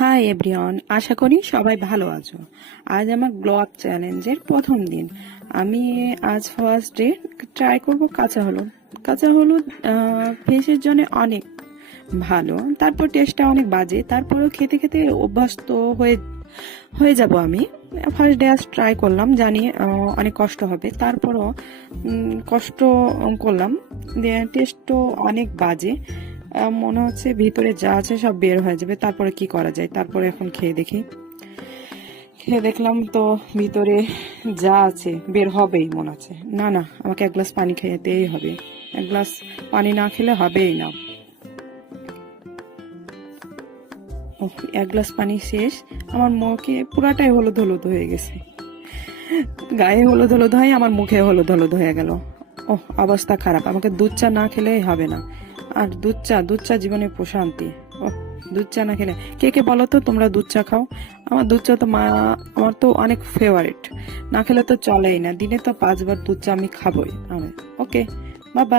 Hi everyone, আশা করি সবাই ভালো আছো। আজ আমার ব্লগ চ্যালেঞ্জের প্রথম দিন। আমি আজ ফার্স্ট ডে ট্রাই করব কাঁচা হলুদ। কাঁচা হলুদ ফেসের জন্য অনেক ভালো, তারপর টেস্টটা অনেক বাজে, তারপরও খেতে খেতে অভ্যস্ত হয়ে হয়ে যাব আমি। ফার্স্ট ডে আজ ট্রাই করলাম, জানি অনেক কষ্ট হবে, তারপরও কষ্ট করলাম। টেস্টও অনেক বাজে, মনে হচ্ছে ভিতরে যা আছে সব বের হয়ে যাবে। তারপরে কি করা যায়, তারপরে এখন খেয়ে দেখি। খেয়ে দেখলাম তো ভিতরে যা আছে বের হবেই মনে হচ্ছে। না না, আমাকে এক গ্লাস পানি খেতেই হবে। এক গ্লাস পানি না খেলে হবেই না। এক গ্লাস পানি শেষ, আমার মুখে পুরাটাই হলুদ হলুদ হয়ে গেছে। গায়ে হলুদ হলুদ হয়, আমার মুখে হলুদ হলুদ হয়ে গেল। অবস্থা খারাপ, আমাকে দুধ চা না খেলেই হবে না। আর দুধ চা জীবনে প্রশান্তি। দুধ চা না খেলে কে কে বলো তো তোমরা দুধ চা খাও? আমার দুধ চা তো আমার তো অনেক ফেভারিট। না খেলে তো চলেই না, দিনে তো 5 বার দুধ চা আমি খাবোই। ওকে, বাই বাই।